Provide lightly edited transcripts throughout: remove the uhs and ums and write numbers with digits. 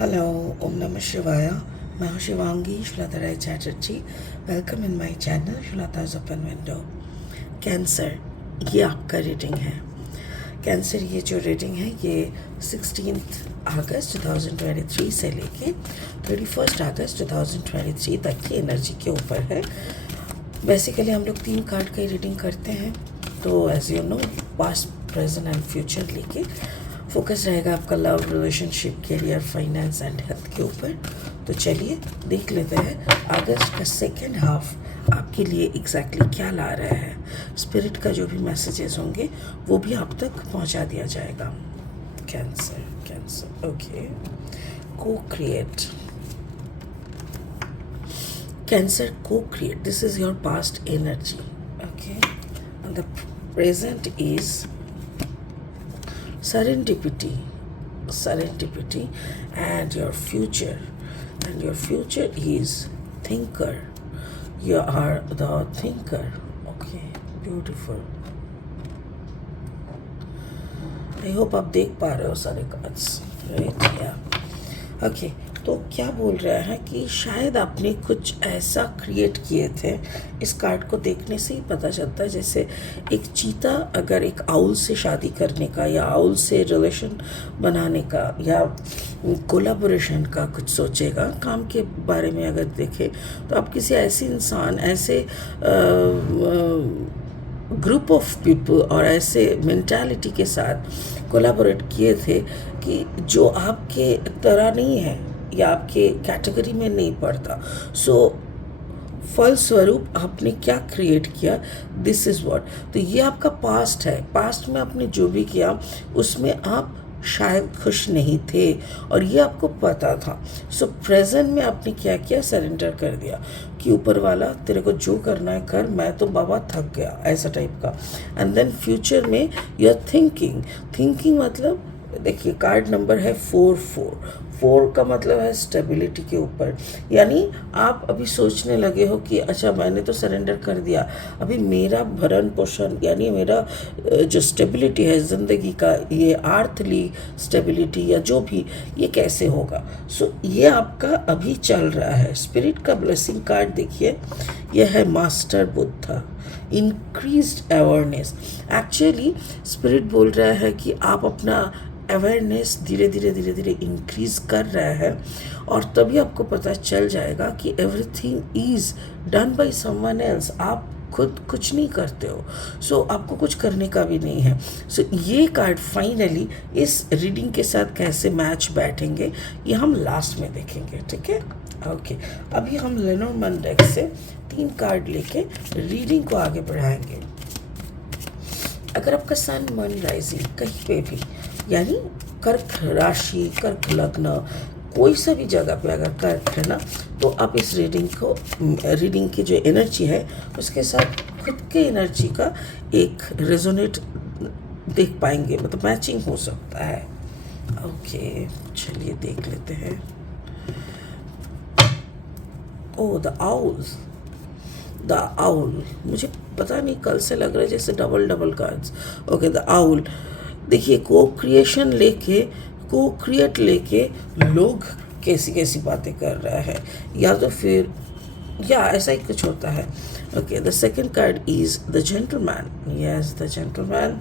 Hello, ओम नमः शिवाय। मैं हूँ Shivangi Shweta Rai Chatterjee. Welcome in my channel Shweta's open window. Cancer, ये आपका रीडिंग है। कैंसर, ये जो रीडिंग है ये 16 अगस्त 2023 से लेके 31 अगस्त 2023 तक की एनर्जी के ऊपर है। बेसिकली हम लोग 3 कार्ड की रीडिंग करते हैं, तो as you know past, present and future लेके फोकस रहेगा आपका love, relationship, career, finance and health के ऊपर। तो चलिए देख लेते हैं अगस्त का सेकेंड हाफ आपके लिए एग्जैक्टली क्या ला रहा है। स्पिरिट का जो भी मैसेजेस होंगे वो भी आप तक पहुंचा दिया जाएगा। Cancer, cancer, okay. को क्रिएट, कैंसर को create, this is your past energy, okay. And the present is serendipity, serendipity, and your future is thinker. You are the thinker, okay, beautiful. I hope आप देख पा रहे हो सारे cards, right? या okay. तो क्या बोल रहा है कि शायद आपने कुछ ऐसा क्रिएट किए थे। इस कार्ड को देखने से ही पता चलता है, जैसे एक चीता अगर एक आउल से शादी करने का या आउल से रिलेशन बनाने का या कोलाबोरेशन का कुछ सोचेगा, काम के बारे में अगर देखें, तो आप किसी ऐसे इंसान, ऐसे ग्रुप ऑफ पीपल और ऐसे मेंटालिटी के साथ कोलैबोरेट किए थे कि जो आपके तरह नहीं है या आपके कैटेगरी में नहीं पड़ता। सो फलस्वरूप आपने क्या क्रिएट किया, दिस इज़ व्हाट। तो ये आपका पास्ट है। पास्ट में आपने जो भी किया उसमें आप शायद खुश नहीं थे और ये आपको पता था। सो प्रेजेंट में आपने क्या किया, सरेंडर कर दिया कि ऊपर वाला तेरे को जो करना है कर, मैं तो बाबा थक गया, ऐसा टाइप का। एंड देन फ्यूचर में यू आर थिंकिंग, थिंकिंग मतलब देखिए कार्ड नंबर है 4 का मतलब है स्टेबिलिटी के ऊपर। यानी आप अभी सोचने लगे हो कि अच्छा मैंने तो सरेंडर कर दिया, अभी मेरा भरण पोषण यानी मेरा जो स्टेबिलिटी है ज़िंदगी का, ये आर्थली स्टेबिलिटी या जो भी, ये कैसे होगा। सो ये आपका अभी चल रहा है। स्पिरिट का ब्लेसिंग कार्ड देखिए, यह है master Buddha, increased awareness. Actually spirit बोल रहा है कि आप अपना अवेयरनेस धीरे धीरे इंक्रीज कर रहा है और तभी आपको पता चल जाएगा कि everything is done by someone else. आप खुद कुछ नहीं करते हो, सो आपको कुछ करने का भी नहीं है। सो ये कार्ड फाइनली इस रीडिंग के साथ कैसे मैच बैठेंगे ये हम लास्ट में देखेंगे, ठीक है? ओके। अभी हम लेनोर्मैन डेक से 3 कार्ड लेके रीडिंग को आगे बढ़ाएंगे। अगर आपका सन, मन, राइजिंग कहीं पे भी यानी कर्क राशि, कर्क लग्न, कोई सा भी जगह पे अगर कर्क है ना, तो आप इस रीडिंग की जो एनर्जी है उसके साथ खुद के एनर्जी का एक रेजोनेट देख पाएंगे, मतलब मैचिंग हो सकता है। ओके, चलिए देख लेते हैं। ओह, द आउल, मुझे पता नहीं कल से लग रहा है जैसे double cards. Okay, the owl. देखिए को क्रिएट लेके लोग कैसी कैसी बातें कर रहा है, या तो फिर या ऐसा ही कुछ होता है। Okay, the second card is the gentleman, yes the gentleman,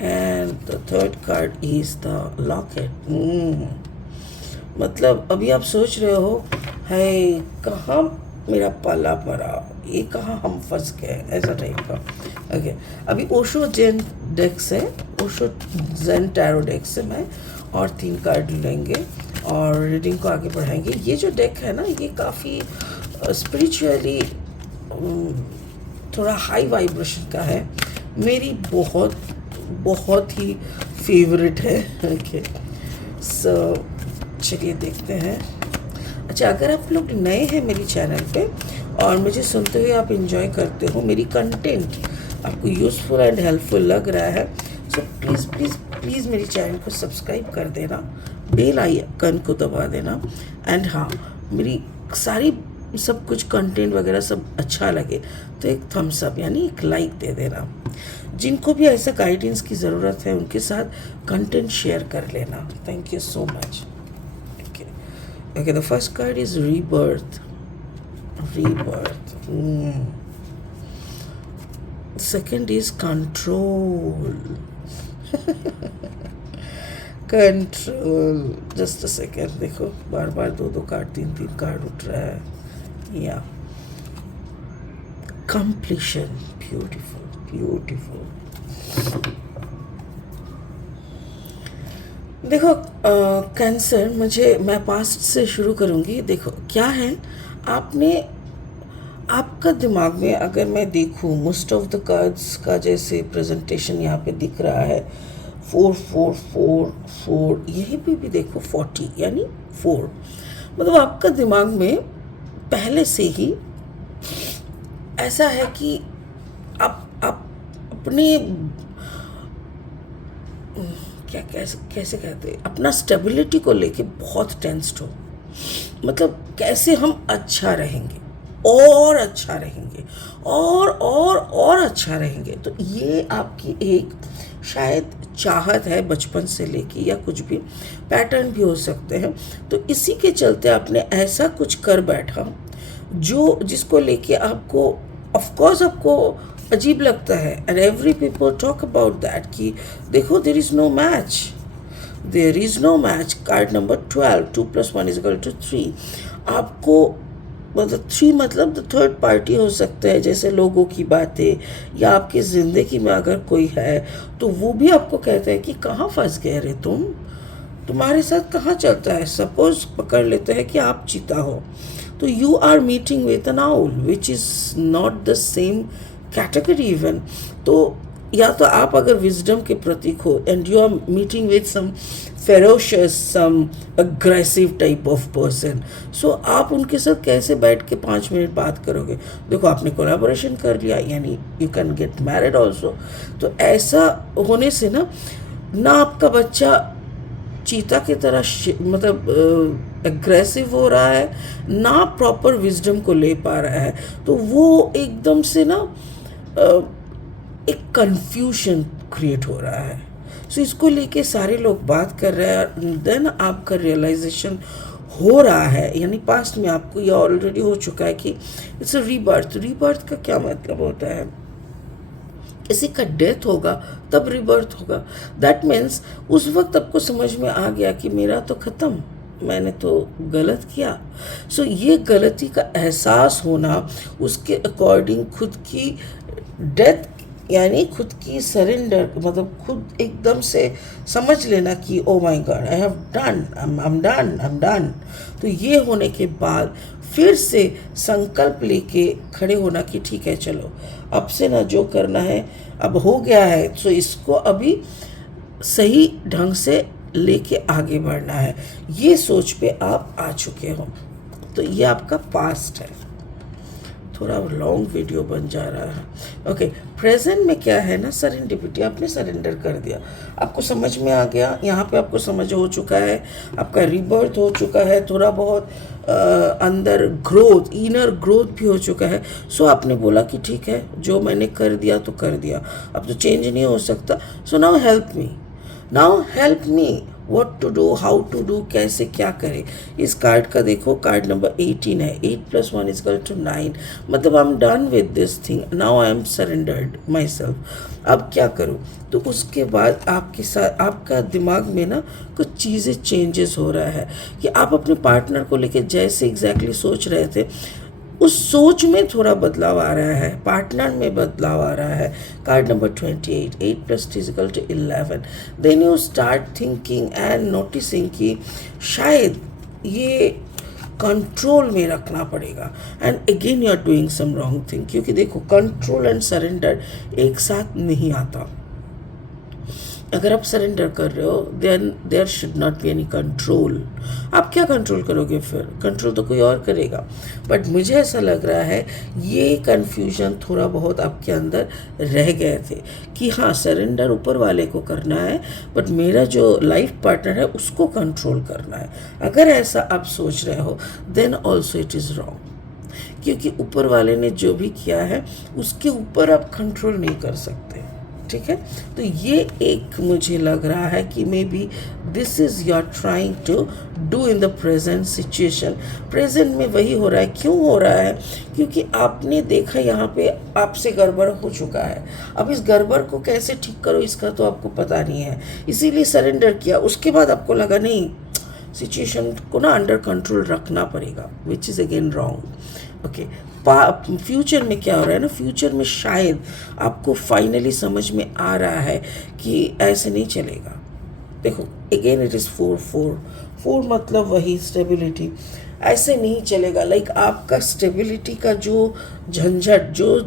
and the third card is the locket. मतलब अभी आप सोच रहे हो है कहाँ मेरा पाला पड़ा, ये कहाँ हम फंस गए, ऐसा टाइप का। ओके, अभी ओशो जेन डेक से, ओशो जेन टैरो डेक से मैं और 3 कार्ड लेंगे और रीडिंग को आगे बढ़ाएंगे। ये जो डेक है ना, ये काफ़ी स्पिरिचुअली थोड़ा हाई वाइब्रेशन का है, मेरी बहुत ही फेवरेट है। ओके, सो चलिए देखते हैं। अच्छा, अगर आप लोग नए हैं मेरी चैनल पे और मुझे सुनते हुए आप एंजॉय करते हो, मेरी कंटेंट आपको यूज़फुल एंड हेल्पफुल लग रहा है, सो प्लीज़ मेरी चैनल को सब्सक्राइब कर देना, बेल आइकन को दबा देना। एंड हाँ, मेरी सारी सब कुछ कंटेंट वगैरह सब अच्छा लगे तो एक थम्स अप यानी एक लाइक दे देना। जिनको भी ऐसा गाइडेंस की ज़रूरत है उनके साथ कंटेंट शेयर कर लेना। Thank you so much. Okay, the first card is rebirth. Rebirth. Second is control. Control. Just a second. देखो बार बार दो दो कार्ड, तीन तीन कार्ड उठ रहा है. या कंप्लीशन. Beautiful beautiful. देखो कैंसर, मैं पास्ट से शुरू करूँगी. देखो क्या है, आपका दिमाग में अगर मैं देखूँ मोस्ट ऑफ द कार्ड्स का जैसे प्रेजेंटेशन यहाँ पे दिख रहा है 4 4 4 4, यही पे भी देखो 40 यानी 4. मतलब आपका दिमाग में पहले से ही ऐसा है कि आप अपने क्या कैसे कहते हैं, अपना स्टेबिलिटी को लेके बहुत टेंस्ड हो. मतलब कैसे हम अच्छा रहेंगे और अच्छा रहेंगे और अच्छा रहेंगे. तो ये आपकी एक शायद चाहत है बचपन से लेके, या कुछ भी पैटर्न भी हो सकते हैं. तो इसी के चलते आपने ऐसा कुछ कर बैठा जिसको लेके आपको ऑफ कोर्स आपको अजीब लगता है. And every people talk about that कि देखो there is no match. There is no match. Card number 12, 2 + 1 = 3. आपको मतलब 3 मतलब द थर्ड पार्टी हो सकता है, जैसे लोगों की बातें या आपकी ज़िंदगी में अगर कोई है तो वो भी आपको कहता है कि कहाँ फंस गए रे तुम्हारे साथ कहाँ चलता है. सपोज पकड़ लेते हैं कि आप चीता हो, तो you are meeting with an owl which is not the same category even. तो या तो आप अगर विजडम के प्रतीक हो and you are meeting with some ferocious, some aggressive type of person, so आप उनके साथ कैसे बैठ के 5 मिनट बात करोगे. देखो आपने कोलैबोरेशन कर लिया, यानी you can get married also. तो ऐसा होने से ना आपका बच्चा चीता की तरह मतलब एग्रेसिव हो रहा है, ना प्रॉपर विजडम को ले पा रहा है. तो वो एकदम से एक कंफ्यूजन क्रिएट हो रहा है. सो इसको लेके सारे लोग बात कर रहे हैं. देन आपका रियलाइजेशन हो रहा है, यानी पास्ट में आपको ये ऑलरेडी हो चुका है कि इट्स अ रीबर्थ. रीबर्थ का क्या मतलब होता है, किसी का डेथ होगा तब रीबर्थ होगा. दैट मीन्स उस वक्त आपको समझ में आ गया कि मेरा तो ख़त्म, मैंने तो गलत किया. सो ये गलती का एहसास होना, उसके अकॉर्डिंग खुद की डेथ यानी खुद की सरेंडर, मतलब खुद एकदम से समझ लेना कि oh my God I have done, I am done. तो ये होने के बाद फिर से संकल्प लेके खड़े होना कि ठीक है चलो अब से जो करना है अब हो गया है, तो इसको अभी सही ढंग से लेके आगे बढ़ना है. ये सोच पे आप आ चुके हो. तो ये आपका पास्ट है. थोड़ा लॉन्ग वीडियो बन जा रहा है. ओके, प्रेजेंट में क्या है सरेंडिपिटी. आपने सरेंडर कर दिया, आपको समझ में आ गया. यहाँ पे आपको समझ हो चुका है, आपका रीबर्थ हो चुका है, थोड़ा बहुत अंदर ग्रोथ, इनर ग्रोथ भी हो चुका है. सो आपने बोला कि ठीक है जो मैंने कर दिया तो कर दिया, अब तो चेंज नहीं हो सकता. So now help me what to do, how to do, कैसे क्या करें. इस कार्ड का देखो, कार्ड नंबर 18 है. 8 + 1 = 9. मतलब I am done with this thing, now I am surrendered my self. अब क्या करूँ. तो उसके बाद आपके साथ आपका दिमाग में कुछ चीज़ें चेंजेस हो रहा है कि आप अपने पार्टनर को लेके जैसे एग्जैक्टली सोच रहे थे उस सोच में थोड़ा बदलाव आ रहा है, पार्टनर में बदलाव आ रहा है. Card number 28, 8 + 3 = 11. Then you start thinking and noticing कि शायद ये कंट्रोल में रखना पड़ेगा. And again you are doing some wrong thing, क्योंकि देखो कंट्रोल एंड सरेंडर एक साथ नहीं आता. अगर आप सरेंडर कर रहे हो then there should not be any control. आप क्या कंट्रोल करोगे, फिर कंट्रोल तो कोई और करेगा. बट मुझे ऐसा लग रहा है ये कन्फ्यूजन थोड़ा बहुत आपके अंदर रह गए थे कि हाँ सरेंडर ऊपर वाले को करना है बट मेरा जो लाइफ पार्टनर है उसको कंट्रोल करना है. अगर ऐसा आप सोच रहे हो then also it is wrong, क्योंकि ऊपर वाले ने जो भी किया है उसके ऊपर आप कंट्रोल नहीं कर सकते. ठीक है। तो ये एक मुझे लग रहा है कि maybe this is you are trying to do in the present situation. Present में वही हो रहा है। क्यों हो रहा है? क्योंकि आपने देखा यहाँ पे आपसे गड़बड़ हो चुका है। अब इस गड़बड़ को कैसे ठीक करो इसका तो आपको पता नहीं है, इसीलिए सरेंडर किया। उसके बाद आपको लगा नहीं, सिचुएशन को ना अंडर कंट्रोल रखना पड़ेगा, which is again wrong. Okay, future में क्या हो रहा है ना, फ्यूचर में शायद आपको फाइनली समझ में आ रहा है कि ऐसे नहीं चलेगा। देखो अगेन इट इज़ 4 मतलब वही स्टेबिलिटी। ऐसे नहीं चलेगा। लाइक आपका स्टेबिलिटी का जो झंझट, जो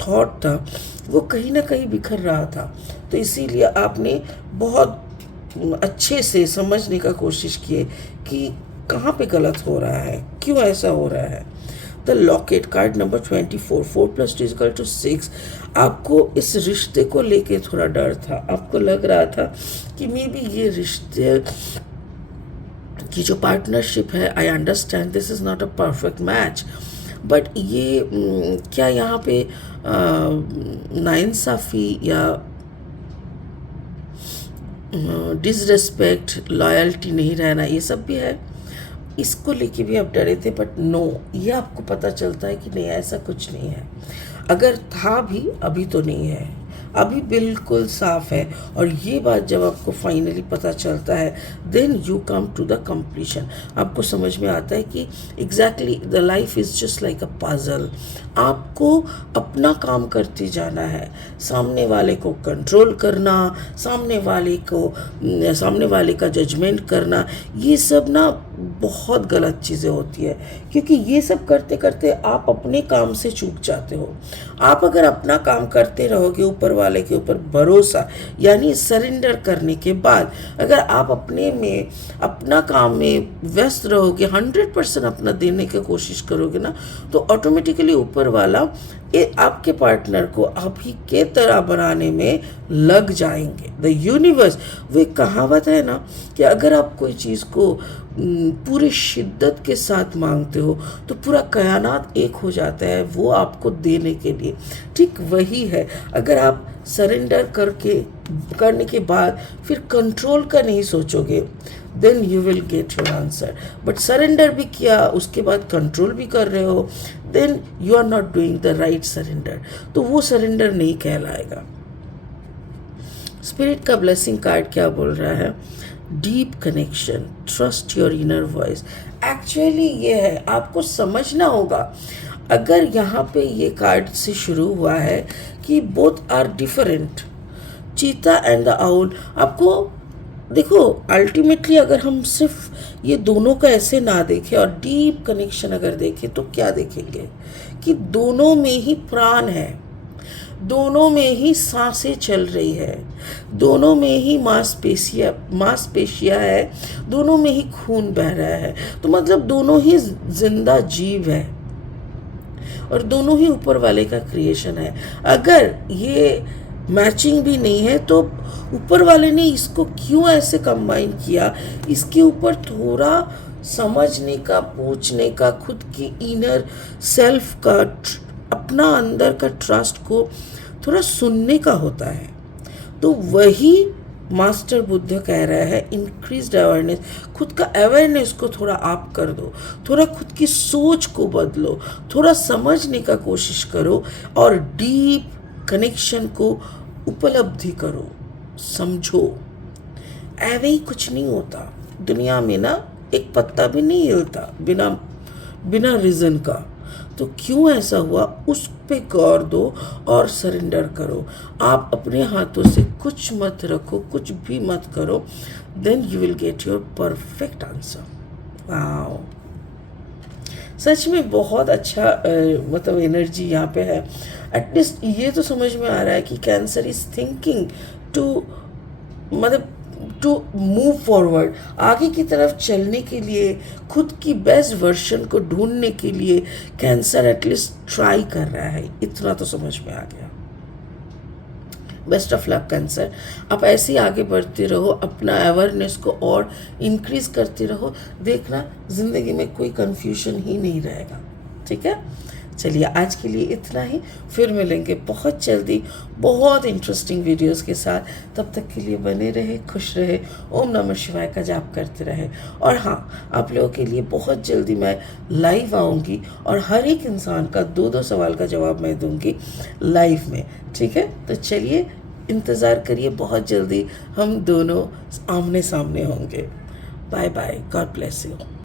थॉट था, वो कहीं ना कहीं बिखर रहा था। तो इसीलिए आपने बहुत अच्छे से समझने का कोशिश किए कि कहाँ पे गलत हो रहा है, क्यों ऐसा हो रहा है। The locket card number 24, 4 + 2 = 6। आपको इस रिश्ते को लेके थोड़ा डर था। आपको लग रहा था कि मे बी ये रिश्ते की जो पार्टनरशिप है, I understand this is not a perfect match, but ये क्या यहाँ पे नाइंसाफ़ी या डिसरेस्पेक्ट, लॉयल्टी नहीं रहना, ये सब भी है। इसको लेके भी आप डरे थे, बट नो, ये आपको पता चलता है कि नहीं, ऐसा कुछ नहीं है। अगर था भी, अभी तो नहीं है, अभी बिल्कुल साफ है। और ये बात जब आपको फाइनली पता चलता है, then you come to the completion. आपको समझ में आता है कि exactly the life is just like a puzzle. आपको अपना काम करते जाना है, सामने वाले को कंट्रोल करना, सामने वाले का जजमेंट करना, ये सब ना बहुत गलत चीज़ें होती है। क्योंकि ये सब करते करते आप अपने काम से चूक जाते हो। आप अगर अपना काम करते रहोगे, ऊपर वाले के ऊपर भरोसा, यानी सरेंडर करने के बाद अगर आप अपना काम में व्यस्त रहोगे, 100% अपना देने की कोशिश करोगे ना, तो ऑटोमेटिकली ऊपर वाला आपके पार्टनर को आप ही के तरह बनाने में लग जाएंगे। द यूनिवर्स, वो एक कहावत है ना कि अगर आप कोई चीज़ को पूरी शिद्दत के साथ मांगते हो तो पूरा कायनात एक हो जाता है वो आपको देने के लिए। ठीक वही है, अगर आप सरेंडर करने के बाद फिर कंट्रोल का नहीं सोचोगे, then you will get your answer. But surrender भी किया, उसके बाद कंट्रोल भी कर रहे हो, then you are not doing the right surrender, तो वो सरेंडर नहीं कहलाएगा। स्पिरिट का ब्लेसिंग कार्ड क्या बोल रहा है? Deep connection, trust your inner voice. Actually ये है, आपको समझना होगा। अगर यहाँ पे ये कार्ड से शुरू हुआ है कि both are different, cheetah and the owl, आपको देखो अल्टीमेटली अगर हम सिर्फ ये दोनों का ऐसे ना देखें और डीप कनेक्शन अगर देखें तो क्या देखेंगे कि दोनों में ही प्राण है, दोनों में ही सांसें चल रही है, दोनों में ही मांसपेशियाँ है, दोनों में ही खून बह रहा है। तो मतलब दोनों ही जिंदा जीव है और दोनों ही ऊपर वाले का क्रिएशन है। अगर ये मैचिंग भी नहीं है तो ऊपर वाले ने इसको क्यों ऐसे कंबाइन किया, इसके ऊपर थोड़ा समझने का, पूछने का, खुद की इनर सेल्फ का, अपना अंदर का ट्रस्ट को थोड़ा सुनने का होता है। तो वही मास्टर बुद्ध कह रहा है, इंक्रीज्ड अवेयरनेस। खुद का अवेयरनेस को थोड़ा आप कर दो, थोड़ा खुद की सोच को बदलो, थोड़ा समझने का कोशिश करो और डीप कनेक्शन को उपलब्धि करो, समझो। ऐवे ही कुछ नहीं होता दुनिया में ना, एक पत्ता भी नहीं हिलता बिना रीज़न का। तो क्यों ऐसा हुआ, उस पे गौर दो और सरेंडर करो। आप अपने हाथों से कुछ मत रखो, कुछ भी मत करो, then you will get your perfect answer. Wow, सच में बहुत अच्छा मतलब एनर्जी यहाँ पे है। एटलीस्ट ये तो समझ में आ रहा है कि Cancer is thinking to move forward, आगे की तरफ चलने के लिए, खुद की बेस्ट वर्जन को ढूंढने के लिए कैंसर एटलीस्ट ट्राई कर रहा है। इतना तो समझ में आ गया। बेस्ट ऑफ लक कैंसर, आप ऐसे ही आगे बढ़ते रहो, अपना अवेयरनेस को और इंक्रीज करते रहो, देखना जिंदगी में कोई कंफ्यूजन ही नहीं रहेगा। ठीक है, चलिए आज के लिए इतना ही, फिर मिलेंगे बहुत जल्दी बहुत इंटरेस्टिंग वीडियोस के साथ। तब तक के लिए बने रहे, खुश रहे, ओम नमः शिवाय का जाप करते रहे। और हाँ, आप लोगों के लिए बहुत जल्दी मैं लाइव आऊँगी और हर एक इंसान का 2-2 सवाल का जवाब मैं दूँगी लाइव में, ठीक है? तो चलिए इंतज़ार करिए, बहुत जल्दी हम दोनों आमने सामने होंगे। Bye bye, God bless you.